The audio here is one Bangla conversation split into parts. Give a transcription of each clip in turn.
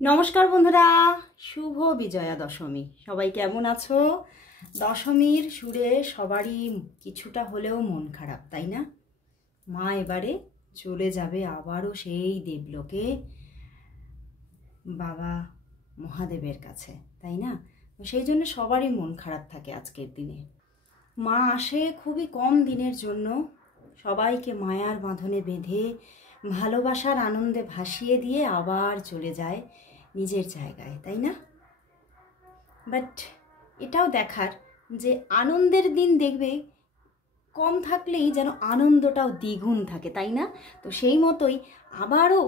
নমস্কার বন্ধুরা, শুভ বিজয়া দশমী। সবাই কেমন আছো? দশমীর সুরে সবারই কিছুটা হলেও মন খারাপ, তাই না? মা এবারে চলে যাবে আবারও সেই দেবলোকে, বাবা মহাদেবের কাছে, তাই না? সেই জন্য সবারই মন খারাপ থাকে আজকের দিনে। মা আসে খুবই কম দিনের জন্য, সবাইকে মায়ার বাঁধনে বেঁধে ভালোবাসার আনন্দে ভাসিয়ে দিয়ে আবার চলে যায় নিজের জায়গায়, তাই না? বাট এটাও দেখার যে আনন্দের দিন দেখবে কম থাকলেই যেন আনন্দটাও দ্বিগুণ থাকে, তাই না? তো সেই মতোই আবারও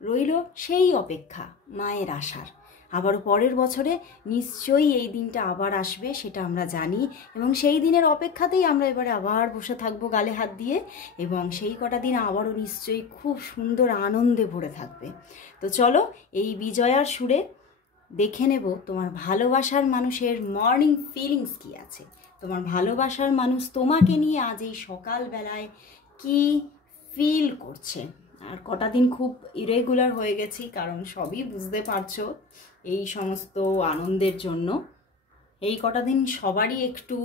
রইল সেই অপেক্ষা মায়ের আসার। আবারও পরের বছরে নিশ্চয়ই এই দিনটা আবার আসবে, সেটা আমরা জানি, এবং সেই দিনের অপেক্ষাতেই আমরা এবারে আবার বসে থাকবো গালে হাত দিয়ে, এবং সেই কটা দিন আবারও নিশ্চয়ই খুব সুন্দর আনন্দে ভরে থাকবে। তো চলো এই বিজয়ার সুরে দেখে নেব তোমার ভালোবাসার মানুষের মর্নিং ফিলিংস কি আছে। তোমার ভালোবাসার মানুষ তোমাকে নিয়ে আজ এই সকালবেলায় কি ফিল করছে। আর কটা দিন খুব ইরেগুলার হয়ে গেছি, কারণ সবই বুঝতে পারছো এই সমস্ত আনন্দের জন্য। এই কটা দিন সবারই একটু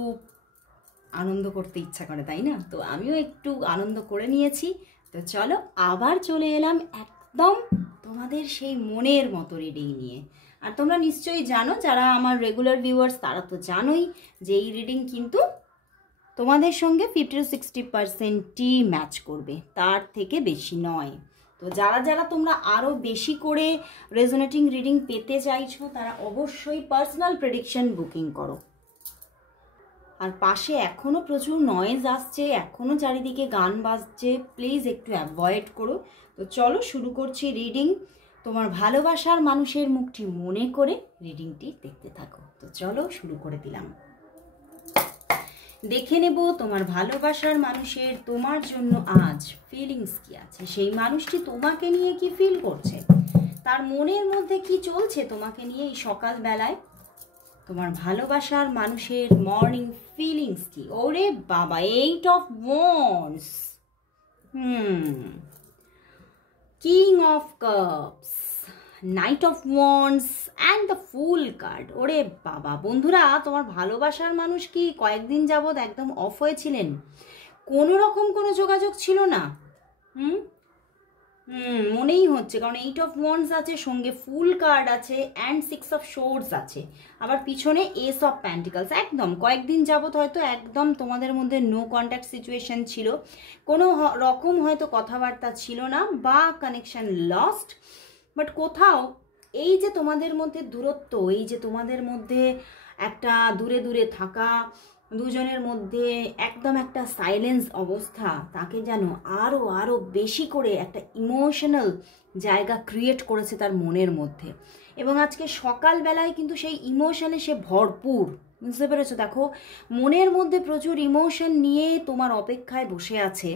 আনন্দ করতে ইচ্ছা করে, তাই না? তো আমিও একটু আনন্দ করে নিয়েছি। তো চলো আবার চলে এলাম একদম তোমাদের সেই মনের মতো রিডিং নিয়ে। আর তোমরা নিশ্চয়ই জানো, যারা আমার রেগুলার ভিউয়ার্স তারা তো জানোই যে এই রিডিং কিন্তু তোমাদের সঙ্গে 50-60%ই ম্যাচ করবে, তার থেকে বেশি নয়। তো যারা যারা তোমরা আরও বেশি করে রেজোনেটিং রিডিং পেতে চাইছো তারা অবশ্যই পার্সোনাল প্রেডিকশন বুকিং করো। আর পাশে এখনও প্রচুর নয়েজ আসছে, এখনও চারিদিকে গান বাজছে, প্লিজ একটু অ্যাভয়েড করো। তো চলো শুরু করছি রিডিং। তোমার ভালোবাসার মানুষের মুখটি মনে করে রিডিংটি দেখতে থাকো। তো চলো শুরু করে দিলাম। দেখে নেব তোমার ভালোবাসার মানুষের তোমার জন্য আজ ফিলিংস কি আছে। সেই মানুষটি তোমাকে নিয়ে কি ফিল করছে, তার মনের মধ্যে কি চলছে তোমাকে নিয়ে এই সকালবেলায়। তোমার ভালোবাসার মানুষের মর্নিং ফিলিংস কি? ওরে বাবা, 8 of wands, king of cups, night of wands and the fool card. ওরে বাবা বন্ধুরা, তোমার ভালোবাসার মানুষ কি কয়েকদিন যাবৎ একদম অফ হয়েছিলেন, কোনো রকম কোনো যোগাযোগ ছিল না? মনেই হচ্ছে, কারণ 8 অফ ওয়ান্ডস আছে, সঙ্গে ফুল কার্ড আছে, অ্যান্ড 6 অফ সোর্ডস আছে, আবার পিছনে এস অফ প্যান্টিকলস। একদম কয়েকদিন যাবৎ হয়তো একদম তোমাদের মধ্যে নো কন্ট্যাক্ট সিচুয়েশন ছিল, কোনো রকম হয়তো কথাবার্তা ছিল না, বা কানেকশন লস্ট। বাট কোথাও এই যে তোমাদের মধ্যে দূরত্ব, এই যে তোমাদের মধ্যে একটা দূরে দূরে থাকা, দুজনের মধ্যে একদম একটা সাইলেন্স অবস্থা, তাকে যেন আরও আরও বেশি করে একটা ইমোশনাল জায়গা ক্রিয়েট করেছে তার মনের মধ্যে। এবং আজকে সকালবেলায় কিন্তু সেই ইমোশনে সে ভরপুর, বুঝতে পেরেছো? দেখো মনের মধ্যে প্রচুর ইমোশন নিয়ে তোমার অপেক্ষায় বসে আছে,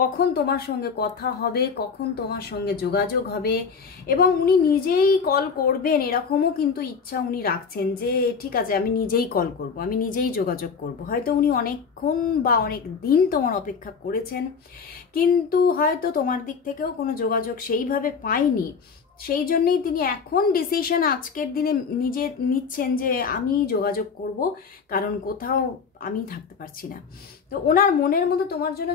কখন তোমার সঙ্গে কথা হবে, কখন তোমার সঙ্গে যোগাযোগ হবে, এবং উনি নিজেই কল করবেন এরকমও কিন্তু ইচ্ছা উনি রাখছেন, যে ঠিক আছে আমি নিজেই কল করব, আমি নিজেই যোগাযোগ করব। হয়তো উনি অনেকক্ষণ বা অনেক দিন তোমার অপেক্ষা করেছেন, কিন্তু হয়তো তোমার দিক থেকেও কোনো যোগাযোগ সেইভাবে পায়নি। সেই জন্যেই তিনি এখন ডিসিশন আজকের দিনে নিজে নিচ্ছেন যে আমি যোগাযোগ করব, কারণ কোথাও আমি থাকতে পারছি না। তো ওনার মনের মধ্যে তোমার জন্য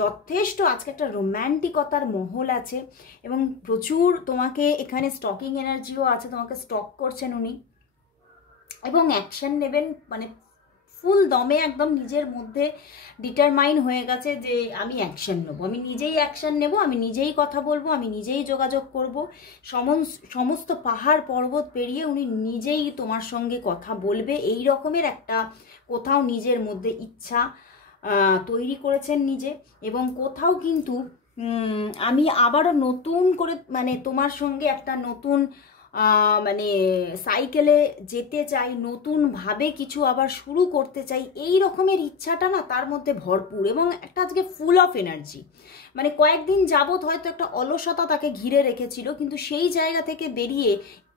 যথেষ্ট আজকে একটা রোম্যান্টিকতার মহল আছে, এবং প্রচুর তোমাকে এখানে স্টকিং এনার্জিও আছে, তোমাকে স্টক করছেন উনি, এবং অ্যাকশন নেবেন, মানে ফুল দমে একদম নিজের মধ্যে ডিটারমাইন হয়ে গেছে যে আমি অ্যাকশন নেব, আমি নিজেই অ্যাকশন নেব, আমি নিজেই কথা বলবো, আমি নিজেই যোগাযোগ করব। সমস্ত পাহাড় পর্বত পেরিয়ে উনি নিজেই তোমার সঙ্গে কথা বলবে, এই রকমের একটা কোথাও নিজের মধ্যে ইচ্ছা তৈরি করেছেন নিজে। এবং কোথাও কিন্তু আমি আবারও নতুন করে, মানে তোমার সঙ্গে একটা নতুন মানে সাইকেলে যেতে চাই, নতুনভাবে কিছু আবার শুরু করতে চাই, এই রকমের ইচ্ছাটা না তার মধ্যে ভরপুর এবং একটা আজকে ফুল অফ এনার্জি। মানে কয়েকদিন যাবৎ হয়তো একটা অলসতা তাকে ঘিরে রেখেছিল, কিন্তু সেই জায়গা থেকে বেরিয়ে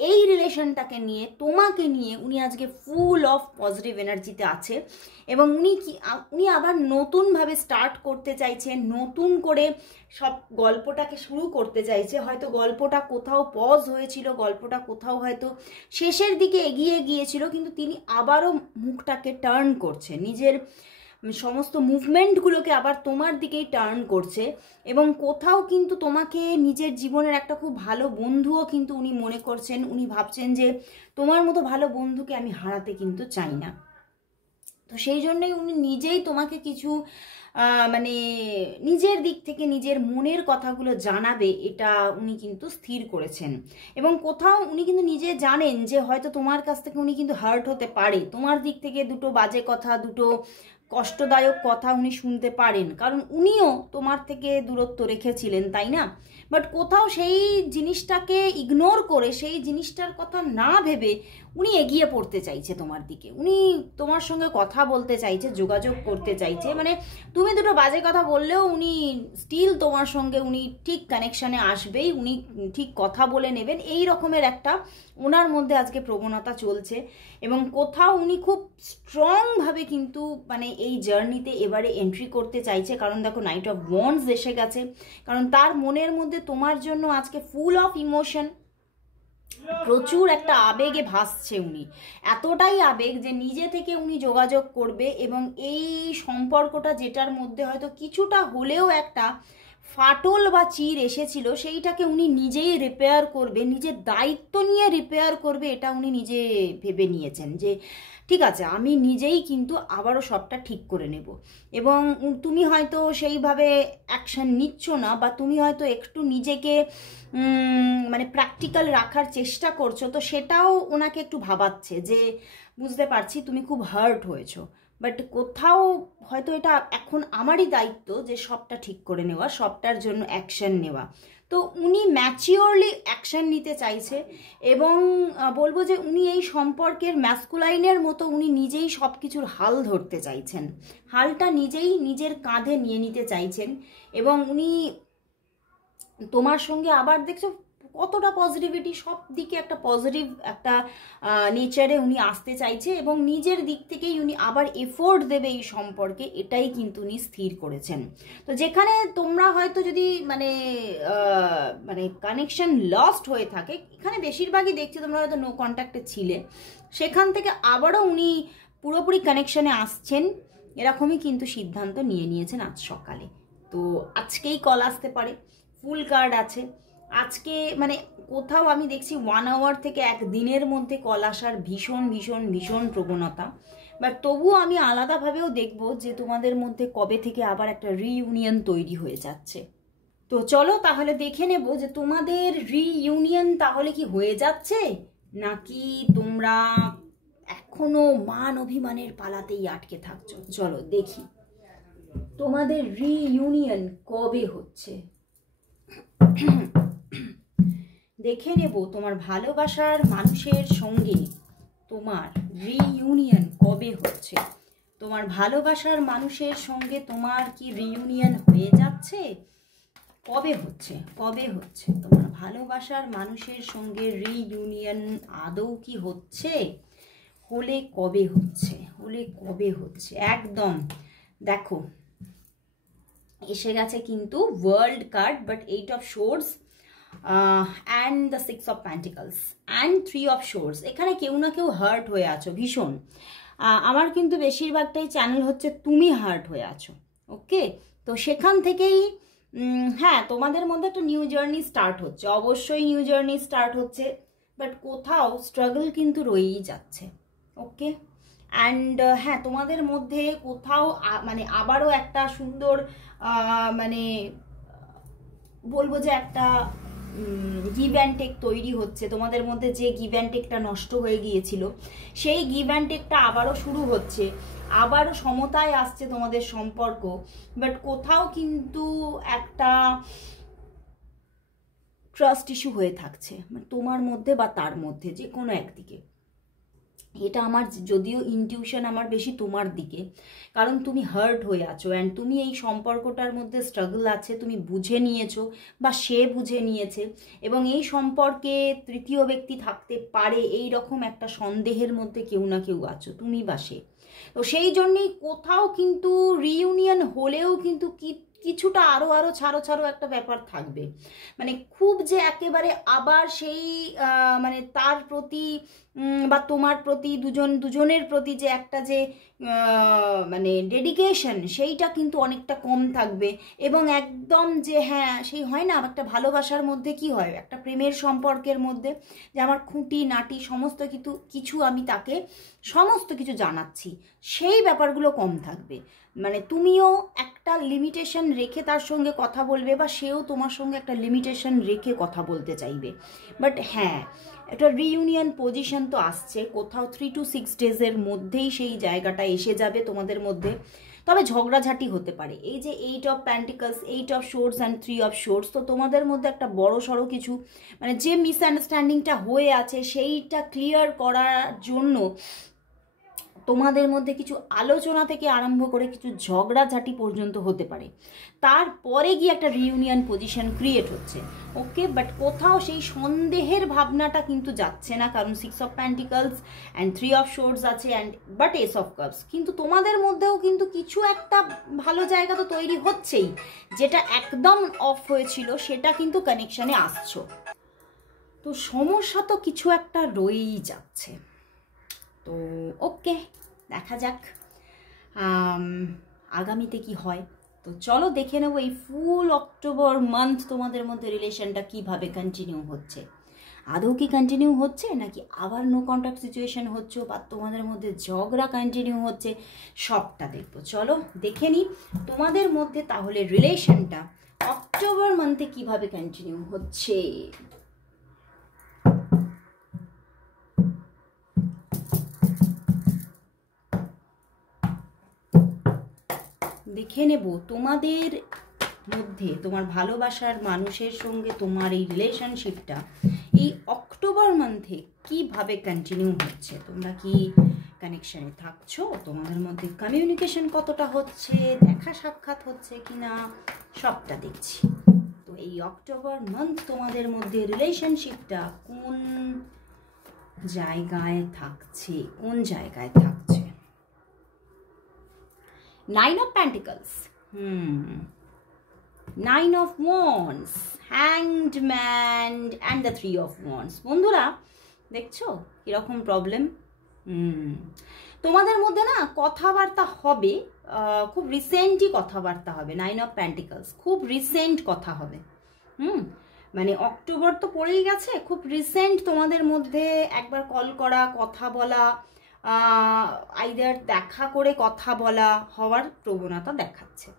এই রিলেশনটাকে নিয়ে, তোমাকে নিয়ে উনি আজকে ফুল অফ পজিটিভ এনার্জিতে আছে এবং উনি আবার নতুনভাবে স্টার্ট করতে চাইছে, নতুন করে সব গল্পটাকে শুরু করতে চাইছে। হয়তো গল্পটা কোথাও পজ হয়েছিল, গল্পটা কোথাও হয়তো শেষের দিকে এগিয়ে গিয়েছিল, কিন্তু তিনি আবারও মুখটাকে টার্ন করছে, নিজের সমস্ত মুভমেন্টগুলোকে আবার তোমার দিকেই টার্ন করছে এবং কোথাও কিন্তু তোমাকে নিজের জীবনের একটা খুব ভালো বন্ধুও কিন্তু উনি মনে করছেন। উনি ভাবছেন যে তোমার মতো ভালো বন্ধুকে আমি হারাতে কিন্তু চাই না। তো সেই জন্যই উনি নিজেই তোমাকে কিছু মানে নিজের দিক থেকে নিজের মনের কথাগুলো জানাবে, এটা উনি কিন্তু স্থির করেছেন। এবং কোথাও উনি কিন্তু নিজে জানেন যে হয়তো তোমার কাছ থেকে উনি কিন্তু হার্ট হতে পারে, তোমার দিক থেকে দুটো বাজে কথা, দুটো কষ্টদায়ক কথা উনি শুনতে পারেন, কারণ উনিও তোমার থেকে দূরত্ব রেখেছিলেন, তাই না? বাট কোথাও সেই জিনিসটাকে ইগনোর করে, সেই জিনিসটার কথা না ভেবে উনি এগিয়ে পড়তে চাইছে তোমার দিকে, উনি তোমার সঙ্গে কথা বলতে চাইছে, যোগাযোগ করতে চাইছে। মানে তুমি দুটো বাজে কথা বললেও উনি স্টিল তোমার সঙ্গে উনি ঠিক কানেকশানে আসবেই, উনি ঠিক কথা বলে নেবেন, এই রকমের একটা ওনার মধ্যে আজকে প্রবণতা চলছে। এবং কোথাও উনি খুব স্ট্রংভাবে কিন্তু মানে এই জার্নিতে এবারে এন্ট্রি করতে চাইছে, কারণ দেখো নাইট অফ ওয়ান্ডস এসে গেছে, কারণ তার মনের মধ্যে তোমার জন্য আজকে ফুল অফ ইমোশন, প্রচুর একটা আবেগে ভাসছে উনি, এতটাই আবেগ যে নিজে থেকে উনি যোগাযোগ করবে এবং এই সম্পর্কটা যেটার মধ্যে হয়তো কিছুটা হলেও একটা ফাটল বা চির এসেছিল, সেইটাকে উনি নিজেই রিপেয়ার করবে, নিজের দায়িত্ব নিয়ে রিপেয়ার করবে, এটা উনি নিজে ভেবে নিয়েছেন যে ঠিক আছে আমি নিজেই কিন্তু আবারও সবটা ঠিক করে নেব। এবং তুমি হয়তো সেইভাবে অ্যাকশন নিচ্ছ না, বা তুমি হয়তো একটু নিজেকে মানে প্র্যাকটিক্যাল রাখার চেষ্টা করছো, তো সেটাও ওনাকে একটু ভাবাচ্ছে যে বুঝতে পারছি তুমি খুব হার্ট হয়েছো, বাট কোথাও হয়তো এটা এখন আমারই দায়িত্ব যে সবটা ঠিক করে নেওয়া, সবটার জন্য অ্যাকশন নেওয়া। তো উনি ম্যাচিওরলি অ্যাকশন নিতে চাইছে এবং বলবো যে উনি এই সম্পর্কের ম্যাসকুলাইনের মতো উনি নিজেই সব কিছুর হাল ধরতে চাইছেন, হালটা নিজেই নিজের কাঁধে নিয়ে নিতে চাইছেন। এবং উনি তোমার সঙ্গে আবার দেখছো কতটা পজিটিভিটি, সব দিকে একটা পজিটিভ একটা নেচারে উনি আসতে চাইছে এবং নিজের দিক থেকেই উনি আবার এফোর্ট দেবে এই সম্পর্কে, এটাই কিন্তু উনি স্থির করেছেন। তো যেখানে তোমরা হয়তো যদি মানে মানে কানেকশন লস্ট হয়ে থাকে, এখানে বেশিরভাগই দেখছি তোমরা হয়তো নো কন্ট্যাক্টে ছিলে, সেখান থেকে আবারও উনি পুরোপুরি কানেকশনে আসছেন, এরকমই কিন্তু সিদ্ধান্ত নিয়ে নিয়েছেন আজ সকালে। তো আজকেই কল আসতে পারে, ফুল কার্ড আছে আজকে, মানে কোথাও আমি দেখছি 1 আওয়ার থেকে 1 দিনের মধ্যে কল আসার ভীষণ ভীষণ ভীষণ প্রবণতা। বাট তবুও আমি আলাদাভাবেও দেখব যে তোমাদের মধ্যে কবে থেকে আবার একটা রিইউনিয়ন তৈরি হয়ে যাচ্ছে। তো চলো তাহলে দেখে নেব যে তোমাদের রিইউনিয়ন তাহলে কি হয়ে যাচ্ছে, নাকি তোমরা এখনো মান অভিমানের পালাতেই আটকে থাকছো। চলো দেখি তোমাদের রিইউনিয়ন কবে হচ্ছে। দেখে নেব তোমার ভালোবাসার মানুষের সঙ্গে তোমার রিইউনিয়ন কবে হচ্ছে। তোমার ভালোবাসার মানুষের সঙ্গে তোমার কি রিইউনিয়ন হয়ে যাচ্ছে, কবে হচ্ছে, কবে হচ্ছে তোমার ভালোবাসার মানুষের সঙ্গে রিইউনিয়ন, আদৌ কি হচ্ছে, হলে কবে হচ্ছে, হলে কবে হচ্ছে। একদম দেখো এসে গেছে কিন্তু world card, but 8 of swords and the 6 of pentacles and 3 of swords. এখানে কেউ না কেউ হার্ট হয়ে আছো ভীষণ। আমার কিন্তু বেশিরভাগটাই চ্যানেল হচ্ছে তুমি হার্ট হয়ে আছো, ওকে। তো সেখান থেকেই হ্যাঁ তোমাদের মধ্যে একটা নিউ জার্নি স্টার্ট হচ্ছে, অবশ্যই নিউ জার্নি স্টার্ট হচ্ছে, বাট কোথাও স্ট্রাগল কিন্তু রয়েই যাচ্ছে, ওকে। অ্যান্ড হ্যাঁ তোমাদের মধ্যে কোথাও মানে আবারও একটা সুন্দর মানে বলবো যে একটা গিভ অ্যান্ড টেক তৈরি হচ্ছে তোমাদের মধ্যে। যে গিভ অ্যান্ড টেকটা নষ্ট হয়ে গিয়েছিল, সেই গিভ অ্যান্ড টেকটা আবারও শুরু হচ্ছে, আবারও সমতায় আসছে তোমাদের সম্পর্ক। বাট কোথাও কিন্তু একটা ট্রাস্ট ইস্যু হয়ে থাকছে, মানে তোমার মধ্যে বা তার মধ্যে, যে কোনো একদিকে। এটা আমার যদিও ইনটিউশন আমার বেশি তোমার দিকে, কারণ তুমি হার্ট হয়ে আছো অ্যান্ড তুমি এই সম্পর্কটার মধ্যে স্ট্রাগল আছে, তুমি বুঝে নিয়েছো বা সে বুঝে নিয়েছে, এবং এই সম্পর্কে তৃতীয় ব্যক্তি থাকতে পারে এই রকম একটা সন্দেহের মধ্যে কেউ না কেউ আছো, তুমি বা সে। তো সেই জন্যেই কোথাও কিন্তু রিইউনিয়ন হলেও কিন্তু কিছুটা আরও ছাড়ো একটা ব্যাপার থাকবে। মানে খুব যে একেবারে আবার সেই মানে তার প্রতি বা তোমার প্রতি দুজনের প্রতি যে একটা যে মানে ডেডিকেশন, সেইটা কিন্তু অনেকটা কম থাকবে। এবং একদম যে হ্যাঁ সেই হয় না একটা ভালোবাসার মধ্যে কি হয়, একটা প্রেমের সম্পর্কের মধ্যে যে আমার খুঁটি নাটি সমস্ত কিছু আমি তাকে সমস্ত কিছু জানাচ্ছি, সেই ব্যাপারগুলো কম থাকবে। মানে তুমিও একটা লিমিটেশন রেখে তার সঙ্গে কথা বলবে বা সেও তোমার সঙ্গে একটা লিমিটেশন রেখে কথা বলতে চাইবে। বাট হ্যাঁ, একটা রিইউনিয়ন পজিশন তো আসছে, কোথাও 3 to 6 ডেজের মধ্যেই সেই জায়গাটা এসে যাবে তোমাদের মধ্যে। তবে ঝগড়াঝাটি হতে পারে। এই যে 8 of Pentacles, 8 of Swords and 3 of Swords, তো তোমাদের মধ্যে একটা বড় সড়ো কিছু মানে যে মিসআন্ডারস্ট্যান্ডিংটা হয়ে আছে সেইটা ক্লিয়ার করার জন্য তোমাদের মধ্যে কিছু আলোচনা থেকে আরম্ভ করে কিছু ঝগড়াঝাটি পর্যন্ত হতে পারে, তারপরে গিয়ে একটা রিইউনিয়ন পজিশন ক্রিয়েট হচ্ছে। ওকে, বাট কোথাও সেই সন্দেহের ভাবনাটা কিন্তু যাচ্ছে না, কারণ 6 of Pentacles and 3 of Swords আছে and but Ace of Cups। কিন্তু তোমাদের মধ্যেও কিন্তু কিছু একটা ভালো জায়গা তো তৈরি হচ্ছেই, যেটা একদম অফ হয়েছিল সেটা কিন্তু কানেকশানে আসছো। তো সমস্যা তো কিছু একটা রয়েই যাচ্ছে। তো ওকে, দেখা যাক আগামীতে কি হয়। তো চলো দেখে নেবো এই ফুল অক্টোবর মান্থ তোমাদের মধ্যে রিলেশনটা কিভাবে কন্টিনিউ হচ্ছে। আদৌ কি কন্টিনিউ হচ্ছে, নাকি আবার নো কন্ট্যাক্ট সিচুয়েশন হচ্ছে, বা তোমাদের মধ্যে ঝগড়া কন্টিনিউ হচ্ছে, সবটা দেখবো। চলো দেখে নিই তোমাদের মধ্যে তাহলে রিলেশনটা অক্টোবর মান্থে কিভাবে কন্টিনিউ হচ্ছে। দেখে নেব তোমাদের মধ্যে তোমার ভালোবাসার মানুষের সঙ্গে তোমার এই রিলেশনশিপটা এই অক্টোবর মান্থে কিভাবে কন্টিনিউ হচ্ছে। তোমরা কি কানেকশানে থাকছো, তোমাদের মধ্যে কমিউনিকেশন কতটা হচ্ছে, দেখা সাক্ষাৎ হচ্ছে কিনা, সবটা দেখছি। তো এই অক্টোবর মান্থ তোমাদের মধ্যে রিলেশনশিপটা কোন জায়গায় থাকছে, থাকছে। 9 of Pentacles, 9 of Wands, Hanged Man and the 3 of Wands। বন্ধুরা দেখছো কিরকম প্রবলেম। তোমাদের মধ্যে না কথাবার্তা হবে, খুব রিসেন্টই কথাবার্তা হবে। 9 of Pentacles খুব রিসেন্ট কথা হবে। মানে অক্টোবর তো পড়েই গেছে, খুব রিসেন্ট তোমাদের মধ্যে একবার কল করা, কথা বলা, আইদার দেখা করে কথা বলা হওয়ার প্রবণতা দেখাচ্ছে।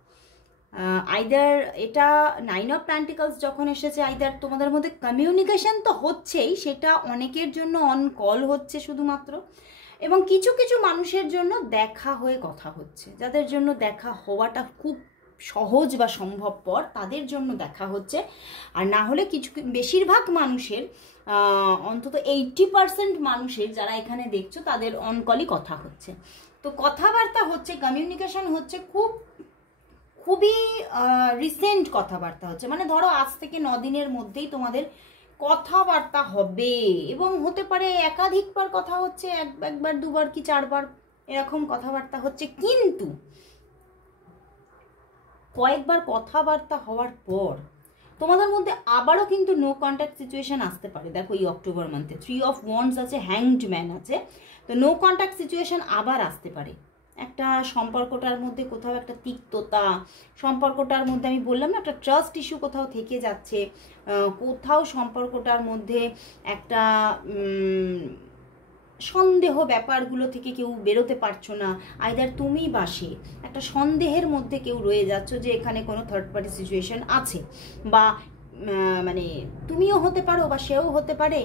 আইদার এটা 9 of Pentacles যখন এসেছে, আইদার তোমাদের মধ্যে কমিউনিকেশন তো হচ্ছেই, সেটা অনেকের জন্য অন কল হচ্ছে শুধুমাত্র, এবং কিছু কিছু মানুষের জন্য দেখা হয়ে কথা হচ্ছে। যাদের জন্য দেখা হওয়াটা খুব সহজ বা সম্ভবপর তাদের জন্য দেখা হচ্ছে, আর না হলে কিছু বেশিরভাগ মানুষের অন্তত 80% মানুষের যারা এখানে দেখছো তাদের অনকলই কথা হচ্ছে। তো কথাবার্তা হচ্ছে, কমিউনিকেশন হচ্ছে, খুবই রিসেন্ট কথাবার্তা হচ্ছে। মানে ধরো আজ থেকে 9 দিনের মধ্যেই তোমাদের কথাবার্তা হবে, এবং হতে পারে একাধিকবার কথা হচ্ছে, একবার দুবার কি 4 বার এরকম কথাবার্তা হচ্ছে। কিন্তু কয়েকবার কথাবার্তা হওয়ার পর তোমাদের মধ্যে আবারও কিন্তু নো কন্ট্যাক্ট সিচুয়েশন আসতে পারে। দেখো এই অক্টোবর মান্থে 3 of Wands আছে, হ্যাংড ম্যান আছে, তো নো কন্ট্যাক্ট সিচুয়েশন আবার আসতে পারে। একটা সম্পর্কটার মধ্যে কোথাও একটা তিক্ততা, সম্পর্কটার মধ্যে আমি বললাম না একটা ট্রাস্ট ইস্যু কোথাও থেকে যাচ্ছে, কোথাও সম্পর্কটার মধ্যে একটা সন্দেহ ব্যাপারগুলো থেকে কেউ বেরোতে পারছো না, আইদার তুমি বা সে একটা সন্দেহের মধ্যে কেউ রয়ে যাচ্ছ যে এখানে কোনো থার্ড পার্টি সিচুয়েশন আছে, বা মানে তুমিও হতে পারো বা সেও হতে পারে,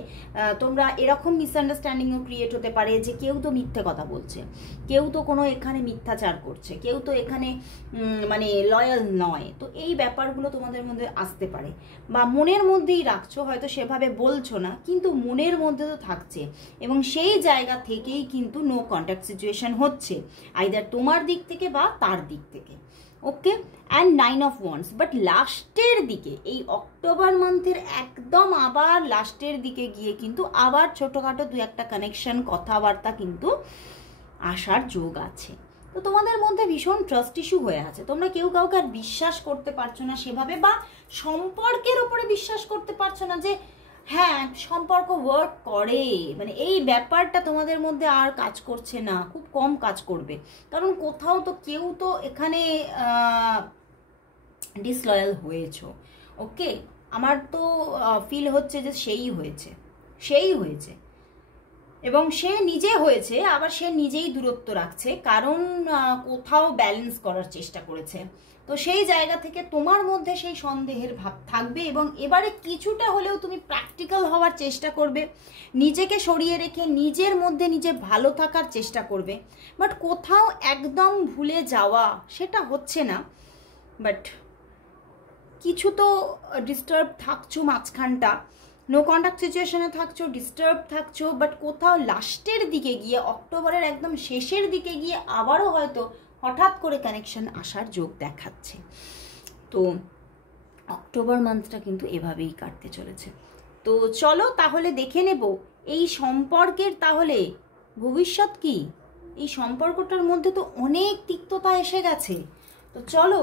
তোমরা এরকম মিসআন্ডারস্ট্যান্ডিংও ক্রিয়েট হতে পারে যে কেউ তো মিথ্যে কথা বলছে, কেউ তো কোনো এখানে মিথ্যাচার করছে, কেউ তো এখানে মানে লয়াল নয়। তো এই ব্যাপারগুলো তোমাদের মধ্যে আসতে পারে, বা মনের মধ্যেই রাখছো, হয়তো সেভাবে বলছো না কিন্তু মনের মধ্যে তো থাকছে, এবং সেই জায়গা থেকেই কিন্তু নো কন্ট্যাক্ট সিচুয়েশন হচ্ছে, আইদার তোমার দিক থেকে বা তার দিক থেকে। ওকে, অ্যান্ড 9 অফ ওয়ান্ডস। বাট লাস্টের দিকে এই অক্টোবর মান্থের একদম আবার লাস্টের দিকে গিয়ে কিন্তু আবার ছোটোখাটো দু একটা কানেকশন, কথাবার্তা কিন্তু আসার যোগ আছে। তো তোমাদের মধ্যে ভীষণ ট্রাস্ট ইস্যু হয়ে আছে, তোমরা কেউ কাউকে আর বিশ্বাস করতে পারছো না সেভাবে, বা সম্পর্কের ওপরে বিশ্বাস করতে পারছো না যে হ্যাঁ সম্পর্ক ওয়ার্ক করে, মানে এই ব্যাপারটা তোমাদের মধ্যে আর কাজ করছে না, খুব কম কাজ করবে। কারণ কোথাও তো কেউ তো এখানে ডিসলয়াল হয়েছো। ওকে, আমার তো ফিল হচ্ছে যে সেই হয়েছে এবং সে নিজে হয়েছে, আবার সে নিজেই দূরত্ব রাখছে, কারণ কোথাও ব্যালেন্স করার চেষ্টা করেছে। তো সেই জায়গা থেকে তোমার মধ্যে সেই সন্দেহের ভাব থাকবে, এবং এবারে কিছুটা হলেও তুমি প্র্যাকটিক্যাল হওয়ার চেষ্টা করবে, নিজেকে সরিয়ে রেখে নিজের মধ্যে নিজে ভালো থাকার চেষ্টা করবে। বাট কোথাও একদম ভুলে যাওয়া সেটা হচ্ছে না, বাট কিছু তো ডিস্টার্ব থাকছো মাঝখানটা, নো কন্ট্যাক্ট সিচুয়েশনে থাকছো, ডিস্টার্ব থাকছো, বাট কোথাও লাস্টের দিকে গিয়ে অক্টোবরের একদম শেষের দিকে গিয়ে আবারও হয়তো হঠাৎ করে কানেকশন আসার যোগ দেখাচ্ছে। তো অক্টোবর মান্থটা কিন্তু এভাবেই কাটতে চলেছে। তো চলো তাহলে দেখে নেব এই সম্পর্কের তাহলে ভবিষ্যৎ কি। এই সম্পর্কটার মধ্যে তো অনেক তিক্ততা এসে গেছে, তো চলো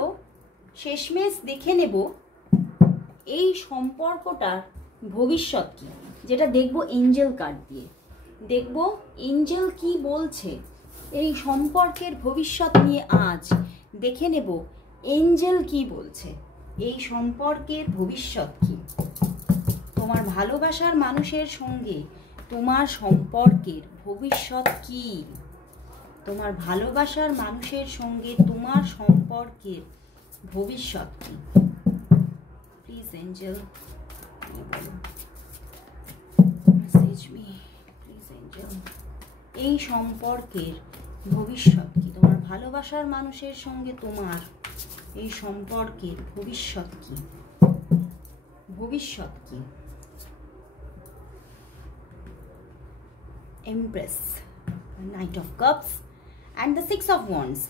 শেষমেশ দেখে নেব এই সম্পর্কটার ভবিষ্যৎ কি, যেটা দেখবো এঞ্জেল কার্ড দিয়ে। দেখবো এঞ্জেল কি বলছে এই সম্পর্কের ভবিষ্যৎ নিয়ে। আজ দেখে নেব এঞ্জেল কি বলছে, এই সম্পর্কের ভবিষ্যৎ কি, তোমার ভালোবাসার মানুষের সঙ্গে তোমার সম্পর্কের ভবিষ্যৎ কি, তোমার ভালোবাসার মানুষের সঙ্গে তোমার সম্পর্কের ভবিষ্যৎ কি। Please Angel message me, please Angel, এই সম্পর্কের ভবিষ্যৎ কি, তোমার ভালোবাসার মানুষের সঙ্গে তোমার এই সম্পর্কের ভবিষ্যৎ কি, ভবিষ্যৎ কি। Empress, night of cups and the 6 of wands.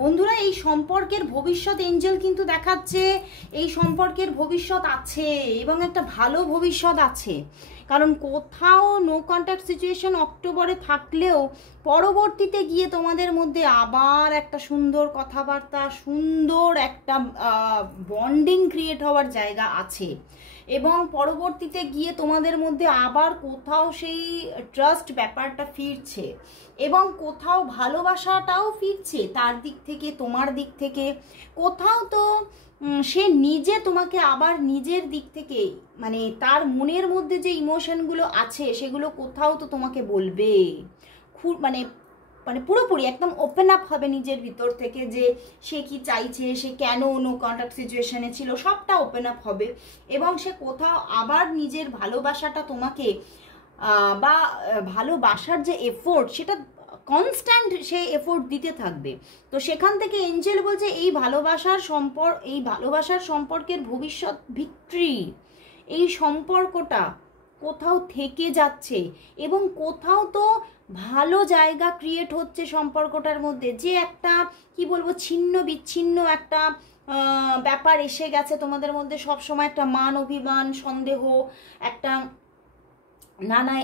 বন্ধুরা এই সম্পর্কের ভবিষ্যৎ এঞ্জেল কিন্তু দেখাচ্ছে এই সম্পর্কের ভবিষ্যৎ আছে, এবং একটা ভালো ভবিষ্যৎ আছে। কারণ কোথাও নো কন্ট্যাক্ট সিচুয়েশন অক্টোবরে থাকলেও পরবর্তীতে গিয়ে তোমাদের মধ্যে আবার একটা সুন্দর কথাবার্তা, সুন্দর একটা বন্ডিং ক্রিয়েট হওয়ার জায়গা আছে, এবং পরবর্তীতে গিয়ে তোমাদের মধ্যে আবার কোথাও সেই ট্রাস্ট ব্যাপারটা ফিরছে, এবং কোথাও ভালোবাসাটাও ফিরছে তার দিক থেকে তোমার দিক থেকে। কোথাও তো সে নিজে তোমাকে আবার নিজের দিক থেকে, মানে তার মনের মধ্যে যে ইমোশনগুলো আছে সেগুলো কোথাও তো তোমাকে বলবে, মানে মানে পুরোপুরি একদম ওপেন আপ হবে নিজের ভিতর থেকে, যে সে কি চাইছে, সে কেন নো কন্ট্যাক্ট সিচুয়েশনে ছিল, সবটা ওপেন আপ হবে। এবং সে কোথাও আবার নিজের ভালোবাসাটা তোমাকে বা ভালোবাসার যে এফোর্ট সেটা কনস্ট্যান্ট সে এফোর্ট দিতে থাকবে। তো সেখান থেকে এঞ্জেল বলছে এই ভালোবাসার সম্পর্কের ভবিষ্যৎ ভিক্টরি, এই সম্পর্কটা কোথাও থেকে যাচ্ছে, এবং কোথাও তো ভালো জায়গা ক্রিয়েট হচ্ছে সম্পর্কটার মধ্যে। যে একটা কি বলবো ছিন্ন বিচ্ছিন্ন একটা ব্যাপার এসে গেছে তোমাদের মধ্যে, সবসময় একটা মান অভিমান, সন্দেহ, একটা না না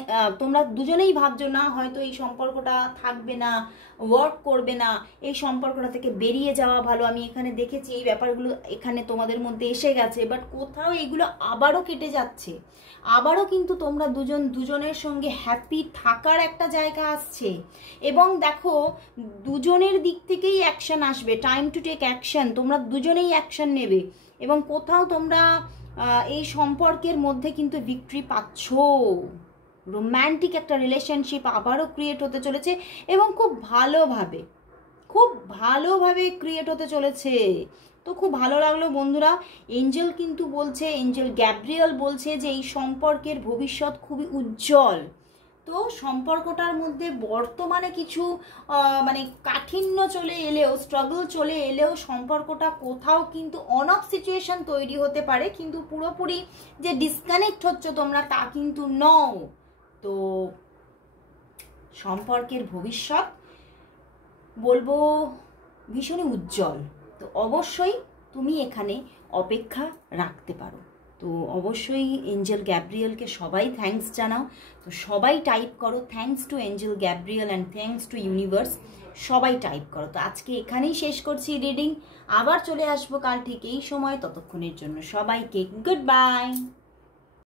তোমরা দুজনেই ভাবছো না হয়তো এই সম্পর্কটা থাকবে না, ওয়ার্ক করবে না, এই সম্পর্কটা থেকে বেরিয়ে যাওয়া ভালো। আমি এখানে দেখেছি এই ব্যাপারগুলো এখানে তোমাদের মধ্যে এসে গেছে, বাট কোথাও এগুলো আবারও কেটে যাচ্ছে, আবারও কিন্তু তোমরা দুজনের সঙ্গে হ্যাপি থাকার একটা জায়গা আসছে। এবং দেখো দুজনের দিক থেকেই অ্যাকশন আসবে, টাইম টু টেক অ্যাকশন, তোমরা দুজনেই অ্যাকশন নেবে, এবং কোথাও তোমরা এই সম্পর্কের মধ্যে কিন্তু ভিক্টরি পাচ্ছ। রোম্যান্টিক একটা রিলেশনশিপ আবারও ক্রিয়েট হতে চলেছে, এবং খুব ভালোভাবে ক্রিয়েট হতে চলেছে। তো খুব ভালো লাগলো বন্ধুরা। এঞ্জেল কিন্তু বলছে, এঞ্জেল গ্যাব্রিয়েল বলছে যে এই সম্পর্কের ভবিষ্যৎ খুবই উজ্জ্বল। তো সম্পর্কটার মধ্যে বর্তমানে কিছু মানে কাঠিন্য চলে এলেও, স্ট্রাগল চলে এলেও সম্পর্কটা কোথাও কিন্তু অন অফ সিচুয়েশন তৈরি হতে পারে, কিন্তু পুরোপুরি যে ডিসকানেক্ট হচ্ছে তোমরা তা কিন্তু নও। তো সম্পর্কের ভবিষ্যৎ বলবো ভীষণই উজ্জ্বল। তো অবশ্যই তুমি এখানে অপেক্ষা রাখতে পারো। তো অবশ্যই এঞ্জেল গ্যাব্রিয়েলকে সবাই থ্যাঙ্কস জানাও। তো সবাই টাইপ করো thanks to Angel Gabriel and thanks to universe, সবাই টাইপ করো। তো আজকে এখানেই শেষ করছি রিডিং, আবার চলে আসবো কাল ঠিক এই সময়। ততক্ষণের জন্য সবাইকে গুড বাই।